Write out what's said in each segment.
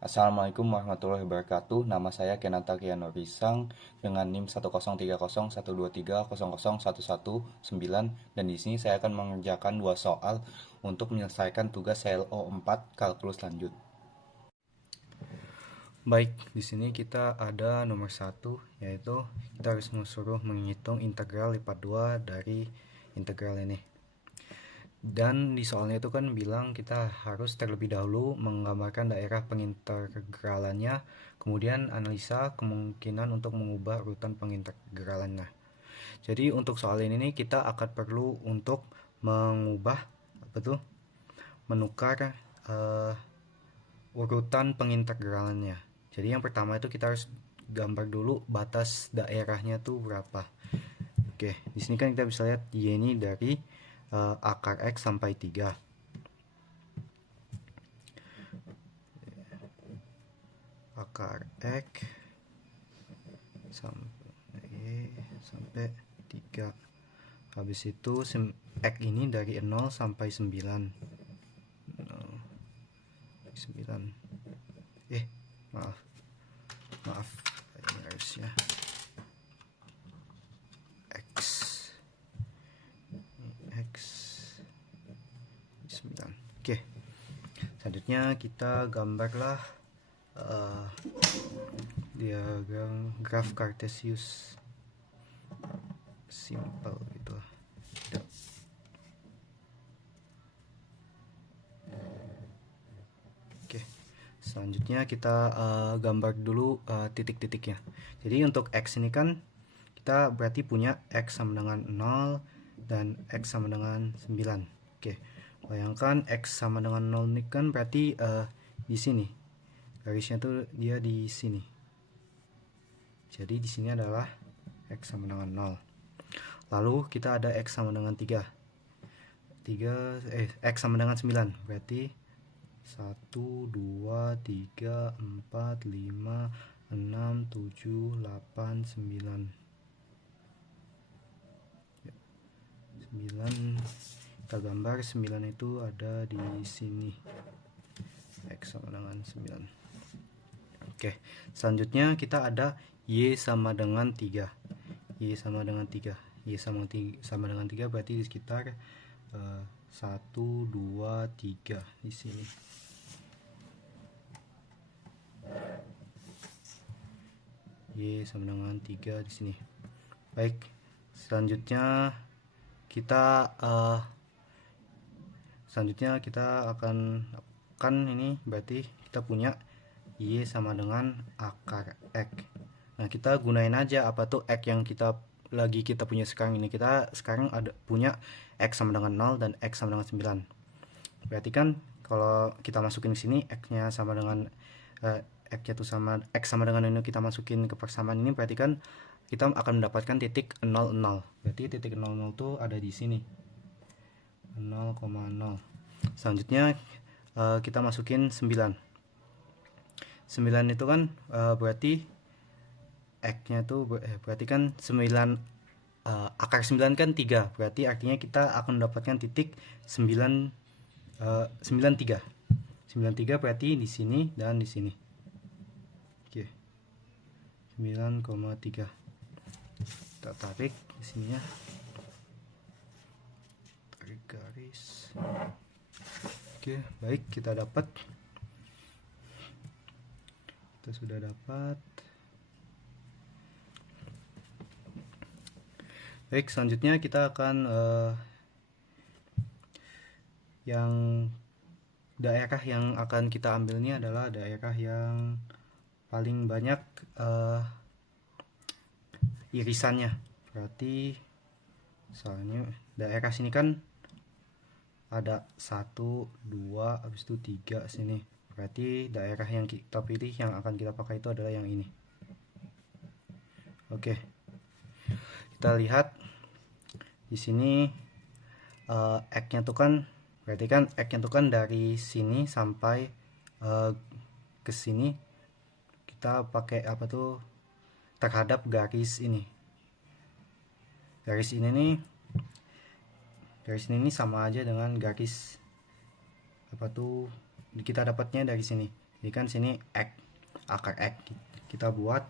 Assalamualaikum warahmatullahi wabarakatuh. Nama saya Kenata Kiano Risang dengan NIM 1030123001119 dan di sini saya akan mengerjakan dua soal untuk menyelesaikan tugas CLO 4 kalkulus lanjut. Baik, di sini kita ada nomor 1 yaitu kita harus suruh menghitung integral lipat 2 dari integral ini. Dan di soalnya itu kan bilang kita harus terlebih dahulu menggambarkan daerah pengintegralannya, kemudian analisa kemungkinan untuk mengubah urutan pengintegralannya. Jadi untuk soal ini nih kita akan perlu untuk mengubah menukar urutan pengintegralannya. Jadi yang pertama itu kita harus gambar dulu batas daerahnya tuh berapa. Oke, di sini kan kita bisa lihat y ini dari akar X sampai 3. Akar X sampai 3. Habis itu X ini dari 0 sampai 9. 9. Maaf. Ini harusnya X 9. Oke. Selanjutnya kita gambarlah diagram graf Cartesius simple gitu. Oke. Selanjutnya kita gambar dulu titik-titiknya. Jadi untuk X ini kan kita berarti punya X sama dengan 0 dan X sama dengan 9. Oke. Bayangkan X sama dengan 0 ini kan berarti di sini. Garisnya tuh dia di sini. Jadi di sini adalah X sama dengan 0. Lalu kita ada X sama dengan 3. X sama dengan 9. Berarti 1, 2, 3, 4, 5, 6, 7, 8, 9. 9. Kita gambar 9 itu ada di sini. X sama dengan 9. Oke, selanjutnya kita ada Y sama dengan 3. Y sama dengan 3. Y sama dengan 3 berarti di sekitar 1, 2, 3 di sini. Y sama dengan 3 di sini. Baik, selanjutnya kita akan ini berarti kita punya Y sama dengan akar X. Nah, kita gunain aja apa tuh X yang kita punya sekarang ini. Kita sekarang ada punya X sama dengan 0 dan X sama dengan 9. Berarti kan kalau kita masukin ke sini X-nya sama dengan X sama dengan ini kita masukin ke persamaan ini, berarti kan kita akan mendapatkan titik 0, 0. Berarti titik 0, 0 itu ada di sini. 0,0. Selanjutnya kita masukin 9. 9 itu kan berarti X-nya tuh berarti kan 9 akar 9 kan 3. Berarti artinya kita akan mendapatkan titik 93. 93 berarti di sini dan di sini. Oke. 9,3. Kita tarik di sininya. Tarik garis. Oke, baik, kita dapat. Kita sudah dapat. Baik, selanjutnya kita akan yang daerah yang akan kita ambil ini adalah daerah yang paling banyak irisannya. Berarti soalnya daerah sini kan ada 1, 2, habis itu 3 sini. Berarti daerah yang kita pilih yang akan kita pakai itu adalah yang ini. Oke. Kita lihat di sini X-nya tuh kan berarti kan X-nya tuh kan dari sini sampai ke sini kita pakai apa tuh terhadap garis ini. Garis ini sama aja dengan garis apa tuh kita dapatnya dari sini. Jadi kan sini akar X kita buat,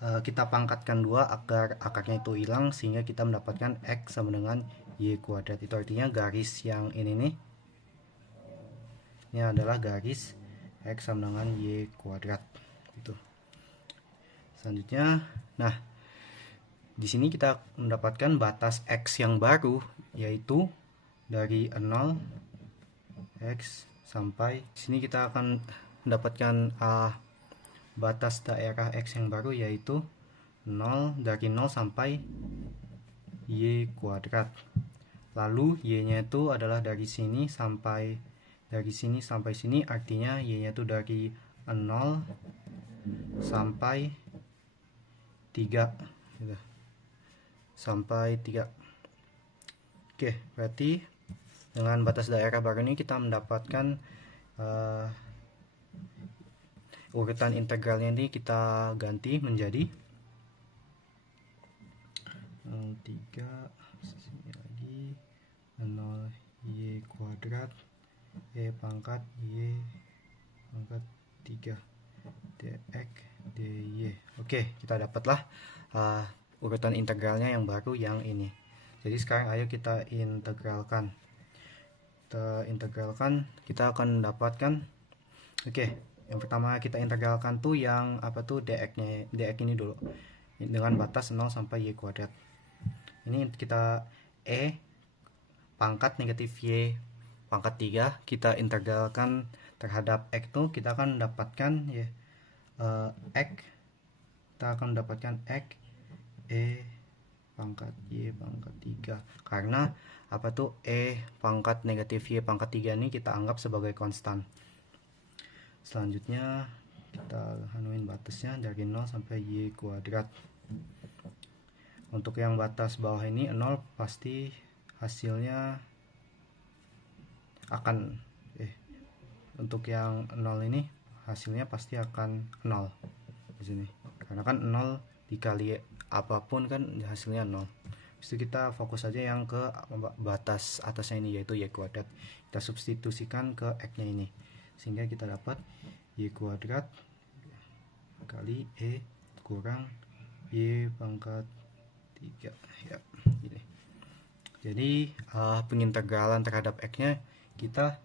kita pangkatkan 2 agar akarnya itu hilang, sehingga kita mendapatkan X sama dengan Y kuadrat. Itu artinya garis yang ini nih, ini adalah garis X sama dengan Y kuadrat gitu. Selanjutnya, nah di sini kita mendapatkan batas X yang baru, yaitu dari 0 X sampai sini kita akan mendapatkan batas daerah X yang baru, yaitu 0, dari 0 sampai Y kuadrat. Lalu Y nya itu adalah dari sini sampai sini, artinya Y nya itu dari 0 sampai 3 gitu. Sampai 3. Oke, berarti dengan batas daerah baru ini kita mendapatkan urutan integralnya ini kita ganti menjadi 3 sini lagi 0 Y kuadrat E pangkat Y pangkat 3 dx dy. Oke, kita dapatlah urutan integralnya yang baru yang ini. Jadi sekarang ayo kita integralkan. Kita akan mendapatkan, oke, yang pertama kita integralkan tuh yang apa tuh dx ini dulu, dengan batas 0 sampai Y kuadrat. Ini kita E pangkat negatif Y pangkat 3 kita integralkan terhadap X tuh, kita akan mendapatkan ya X, kita akan mendapatkan X E pangkat Y pangkat 3, karena apa tuh E pangkat negatif Y pangkat 3 ini kita anggap sebagai konstan. Selanjutnya kita anuin batasnya dari 0 sampai Y kuadrat. Untuk yang batas bawah ini 0, pasti hasilnya akan untuk yang 0 ini hasilnya pasti akan 0 di sini, karena kan 0 dikali apapun kan hasilnya 0. Habis itu kita fokus aja yang ke batas atasnya ini, yaitu Y kuadrat. Kita substitusikan ke X nya ini, sehingga kita dapat Y kuadrat kali E kurang Y pangkat 3 ya, gini. Jadi pengintegralan terhadap X nya kita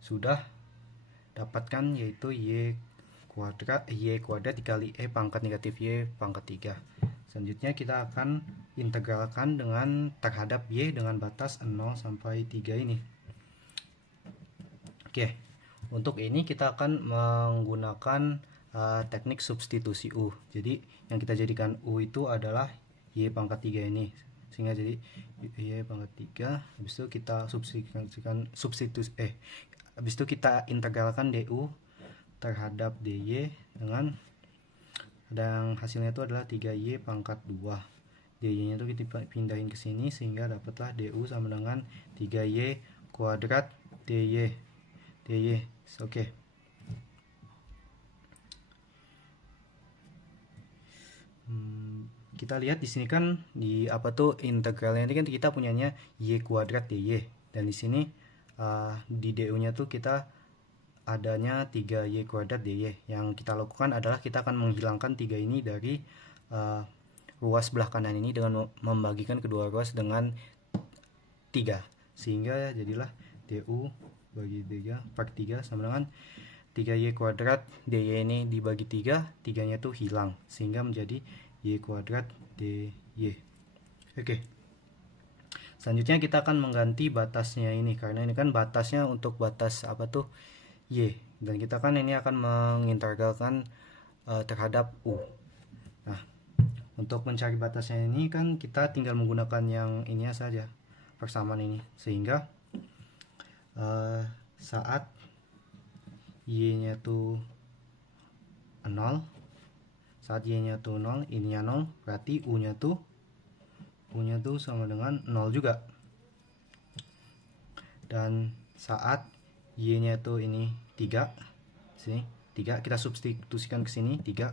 sudah dapatkan, yaitu Y kuadrat dikali E pangkat negatif Y pangkat 3. Selanjutnya kita akan integralkan dengan terhadap Y dengan batas 0 sampai 3 ini. Oke, untuk ini kita akan menggunakan teknik substitusi U. Jadi yang kita jadikan U itu adalah Y pangkat 3 ini, sehingga jadi Y pangkat 3. Habis itu kita habis itu kita integralkan du terhadap dy dengan, dan hasilnya itu adalah 3y pangkat 2. dy nya itu kita pindahin ke sini, sehingga dapatlah du sama dengan 3y kuadrat dy. Oke. Kita lihat di sini kan di apa tuh integralnya ini kan kita punyanya y kuadrat dy, dan di sini di du nya tuh kita adanya 3y kuadrat dy. Yang kita lakukan adalah kita akan menghilangkan 3 ini dari ruas belah kanan ini dengan membagikan kedua ruas dengan 3, sehingga jadilah du bagi 3 per 3 sama dengan 3y kuadrat dy ini dibagi 3, 3 nya tuh hilang, sehingga menjadi y kuadrat dy. Oke. Selanjutnya kita akan mengganti batasnya ini, karena ini kan batasnya untuk batas apa tuh Y, dan kita kan ini akan mengintegralkan terhadap U. Nah, untuk mencari batasnya ini kan kita tinggal menggunakan yang ini saja, persamaan ini, sehingga saat Y nya tuh 0, saat Y nya tuh 0, ininya 0, berarti U nya tuh sama dengan 0 juga. Dan saat Y nya tuh ini 3, sini 3, kita substitusikan ke sini 3,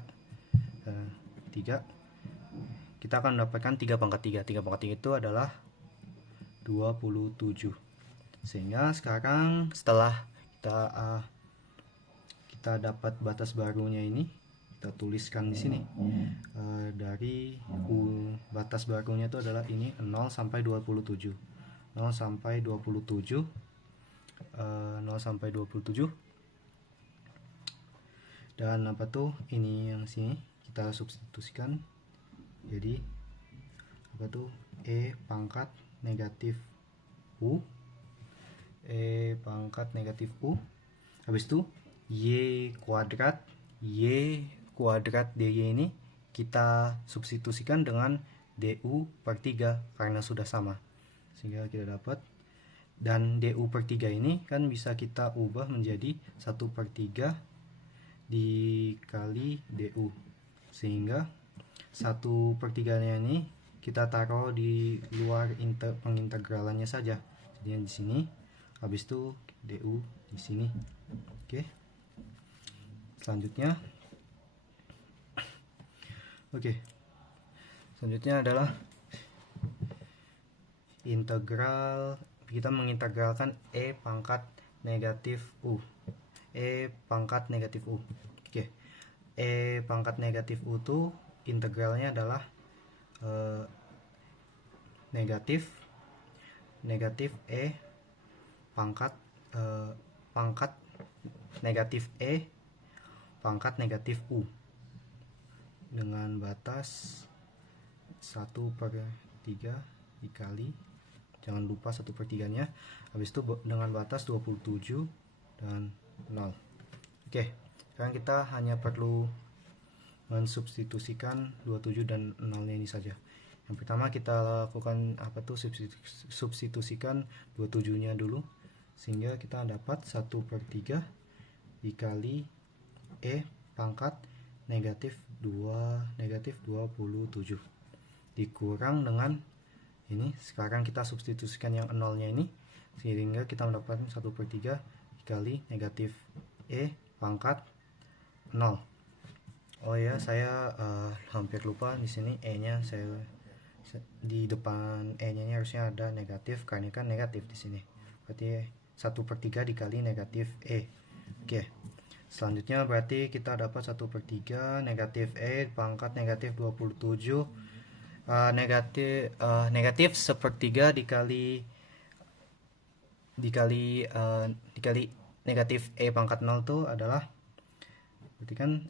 kita akan mendapatkan 3 pangkat 3. 3 pangkat 3 itu adalah 27. Sehingga sekarang setelah kita kita dapat batas barunya ini, kita tuliskan di sini. Dari batas barunya itu adalah ini 0 sampai 27. 0 sampai 27. 0 sampai 27. Dan apa tuh? Ini yang sini kita substitusikan. Jadi apa tuh? E pangkat negatif U. E pangkat negatif U. Habis itu Y kuadrat dy ini kita substitusikan dengan du per 3 karena sudah sama, sehingga kita dapat, dan du per 3 ini kan bisa kita ubah menjadi 1 per 3 dikali du, sehingga 1 per 3 nya ini kita taruh di luar pengintegralannya saja, jadi di sini, habis itu du di sini. Oke. Selanjutnya selanjutnya adalah integral, kita mengintegralkan e pangkat negatif u. E pangkat negatif u. Oke. E pangkat negatif u itu integralnya adalah negatif e pangkat negatif e pangkat negatif u dengan batas 1 per 3 dikali, jangan lupa 1 per 3 nya, habis itu dengan batas 27 dan 0. Oke, sekarang kita hanya perlu mensubstitusikan 27 dan 0 nya ini saja. Yang pertama kita lakukan apa tuh, substitusikan 27 nya dulu, sehingga kita dapat 1 per 3 dikali e pangkat negatif 27 dikurang dengan ini, sekarang kita substitusikan yang 0 nya ini, sehingga kita mendapatkan 1 per 3 dikali negatif e pangkat 0. Oh ya, saya hampir lupa di sini e nya, saya di depan e nya harusnya ada negatif karena kan negatif di sini, berarti 1 per 3 dikali negatif e. Oke, selanjutnya berarti kita dapat 1 per 3 negatif e pangkat negatif 27 negatif sepertiga dikali negatif e pangkat 0 itu adalah, berarti kan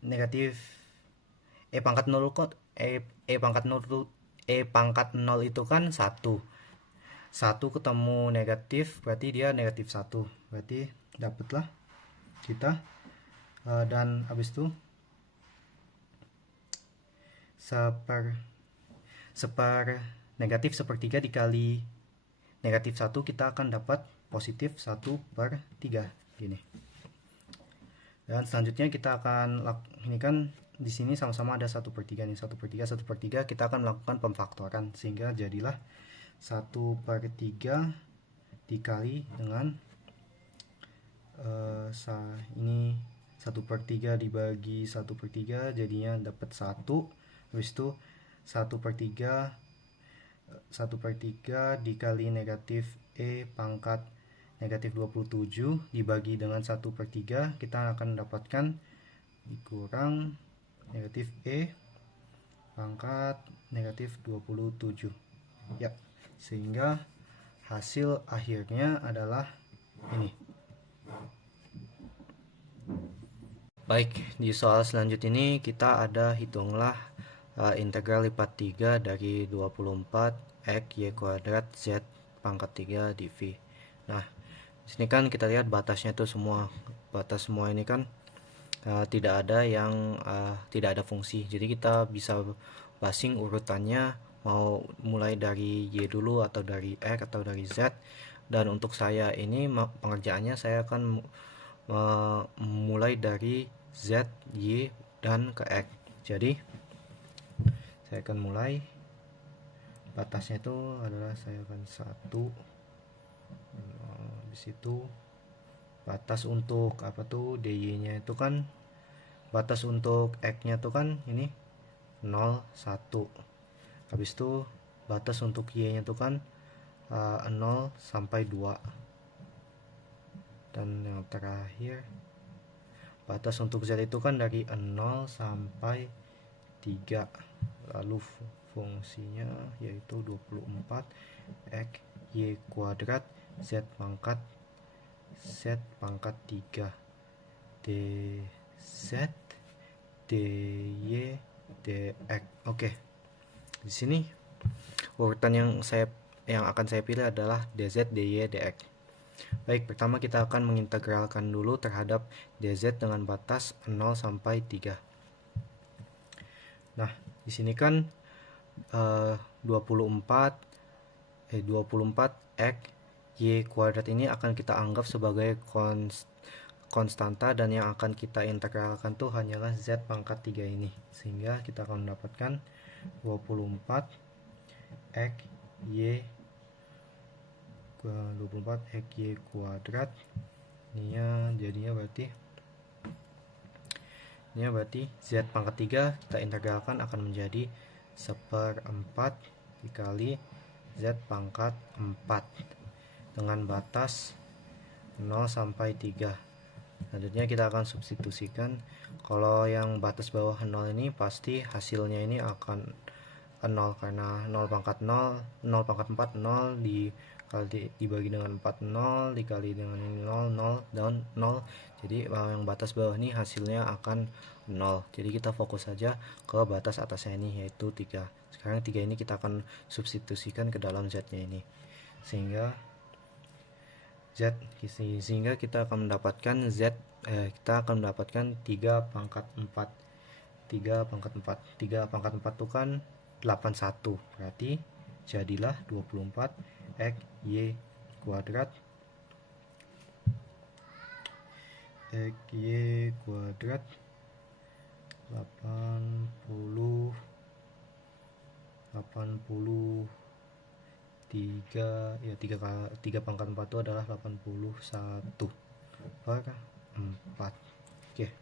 negatif e pangkat 0 kok e pangkat 0 itu kan 1 ketemu negatif, berarti dia negatif 1, berarti dapatlah kita dan habis itu negatif sepertiga dikali negatif 1, kita akan dapat positif 1 per 3 gini. Dan selanjutnya kita akan ini kan di sini sama-sama ada 1 per 3 nih, 1 per 3 kita akan melakukan pemfaktoran, sehingga jadilah 1 per 3 dikali dengan ini 1 per 3 dibagi 1 per 3 jadinya dapat 1, habis itu 1 per 3 dikali negatif e pangkat negatif 27 dibagi dengan 1 per 3, kita akan mendapatkan dikurang negatif e pangkat negatif 27 ya, sehingga hasil akhirnya adalah ini. Baik, di soal selanjutnya ini kita ada hitunglah integral lipat 3 dari 24 x y kuadrat z pangkat 3 dv. Nah, di sini kan kita lihat batasnya itu semua, batas semua ini kan tidak ada yang tidak ada fungsi. Jadi kita bisa basing urutannya, mau mulai dari y dulu atau dari x atau dari z. Dan untuk saya ini pengerjaannya saya akan mulai dari z, y, dan ke x. Jadi saya akan mulai, batasnya itu adalah saya akan 1, di situ batas untuk apa tuh dy nya itu kan, batas untuk x nya itu kan ini 0, 1, habis itu batas untuk y nya itu kan 0 sampai 2, dan yang terakhir batas untuk Z itu kan dari 0 sampai 3, lalu fungsinya yaitu 24 X Y kuadrat Z pangkat 3 dz dy dx. Oke, di sini urutan yang akan saya pilih adalah dz dy dx. Baik, pertama kita akan mengintegralkan dulu terhadap dz dengan batas 0 sampai 3. Nah, di sini kan 24 X Y kuadrat ini akan kita anggap sebagai konstanta, dan yang akan kita integralkan tuh hanyalah Z pangkat 3 ini, sehingga kita akan mendapatkan 24 X Y kuadrat. Ini jadinya berarti Z pangkat 3 kita integralkan akan menjadi 1/4 dikali Z pangkat 4 dengan batas 0 sampai 3. Selanjutnya kita akan substitusikan. Kalau yang batas bawah 0 ini pasti hasilnya ini akan 0, karena 0 pangkat 0, 0 pangkat 4 0 dibagi dengan 4 0 dikali dengan 0 0 dan 0. Jadi yang batas bawah ini hasilnya akan 0. Jadi kita fokus saja ke batas atasnya ini, yaitu 3. Sekarang 3 ini kita akan substitusikan ke dalam Z-nya ini, sehingga kita akan mendapatkan kita akan mendapatkan 3 pangkat 4. 3 pangkat 4 itu kan 81, berarti jadilah 24 X Y kuadrat 3 pangkat 4 itu adalah 81/4. Oke,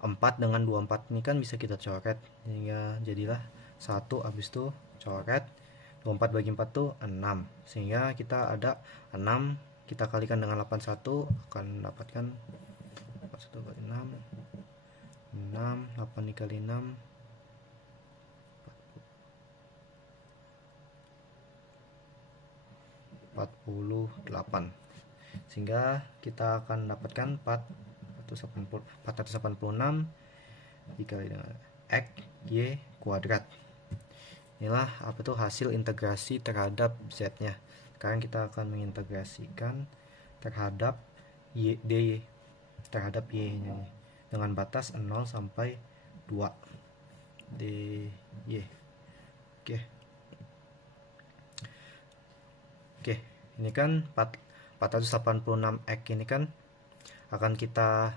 4 dengan 24 ini kan bisa kita coret, sehingga jadilah 1, habis itu coret 24 bagi 4 tuh 6, sehingga kita ada 6, kita kalikan dengan 81 akan mendapatkan 81 kali 6, 8 dikali 6 48, sehingga kita akan mendapatkan 486 dikali dengan X Y kuadrat. Inilah hasil integrasi terhadap Z-nya. Sekarang kita akan mengintegrasikan terhadap Y ini dengan batas 0 sampai 2 dy. Oke, ini kan 486 X ini kan akan kita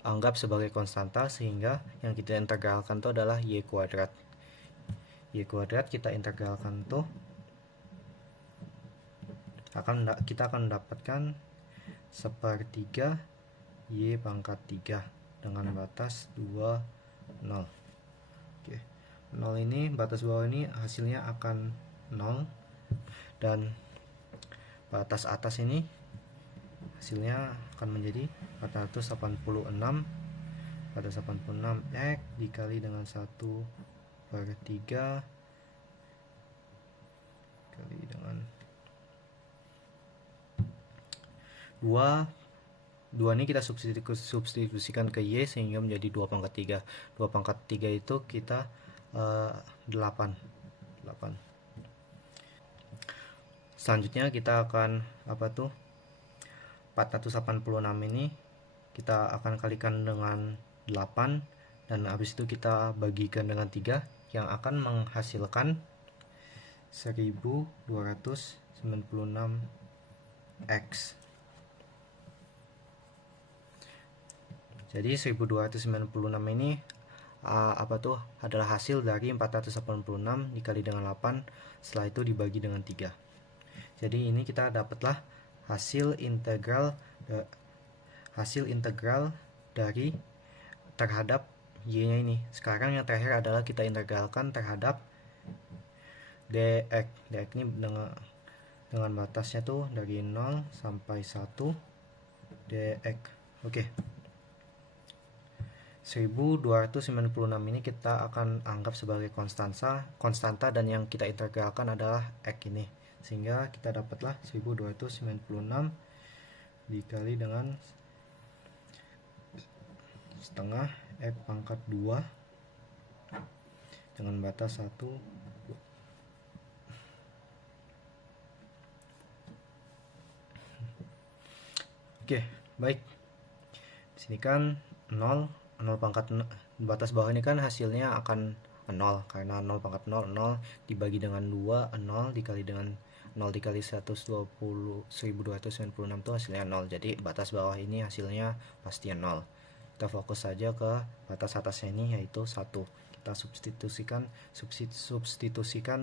anggap sebagai konstanta, sehingga yang kita integralkan itu adalah Y kuadrat. Y kuadrat kita integralkan tuh kita akan mendapatkan 1/3 Y pangkat 3 dengan batas 2 0. Oke, 0 ini batas bawah ini hasilnya akan 0, dan batas atas ini hasilnya akan menjadi 486 X dikali dengan 1/3 kali dengan 2 ini kita substitusikan ke Y, sehingga menjadi 2 pangkat 3. 2 pangkat 3 itu kita 8. Selanjutnya kita akan 486 ini kita akan kalikan dengan 8, dan habis itu kita bagikan dengan 3, yang akan menghasilkan 1296 X. Jadi 1296 ini adalah hasil dari 486 dikali dengan 8, setelah itu dibagi dengan 3. Jadi ini kita dapatlah hasil integral dari terhadap Y-nya ini. Sekarang yang terakhir adalah kita integralkan terhadap dx. Dx ini dengan batasnya tuh dari 0 sampai 1 dx. Oke. 1296 ini kita akan anggap sebagai konstanta dan yang kita integralkan adalah X ini. Sehingga kita dapatlah 1296 dikali dengan setengah X pangkat 2 dengan batas 1. Oke, baik. Di sini kan 0 pangkat batas bawah ini kan hasilnya akan 0 karena 0 pangkat 0 dibagi dengan 2, 0 dikali dengan 0 dikali 1296 itu hasilnya 0. Jadi batas bawah ini hasilnya pasti 0. Kita fokus saja ke batas atasnya ini yaitu 1. Kita substitusikan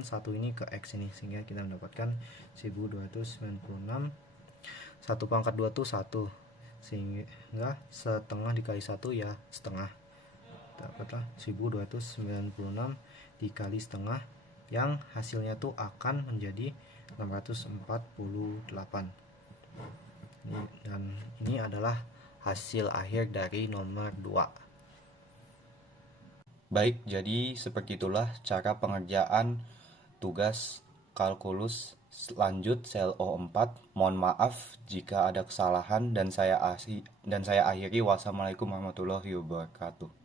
1 ini ke X ini sehingga kita mendapatkan 1296. 1 pangkat 2 itu 1, sehingga setengah dikali 1 ya setengah. Dapatlah 1296 dikali setengah yang hasilnya tuh akan menjadi 648. Dan ini adalah hasil akhir dari nomor 2. Baik, jadi seperti itulah cara pengerjaan tugas kalkulus lanjut CLO4. Mohon maaf jika ada kesalahan dan saya akhiri. Wassalamualaikum warahmatullahi wabarakatuh.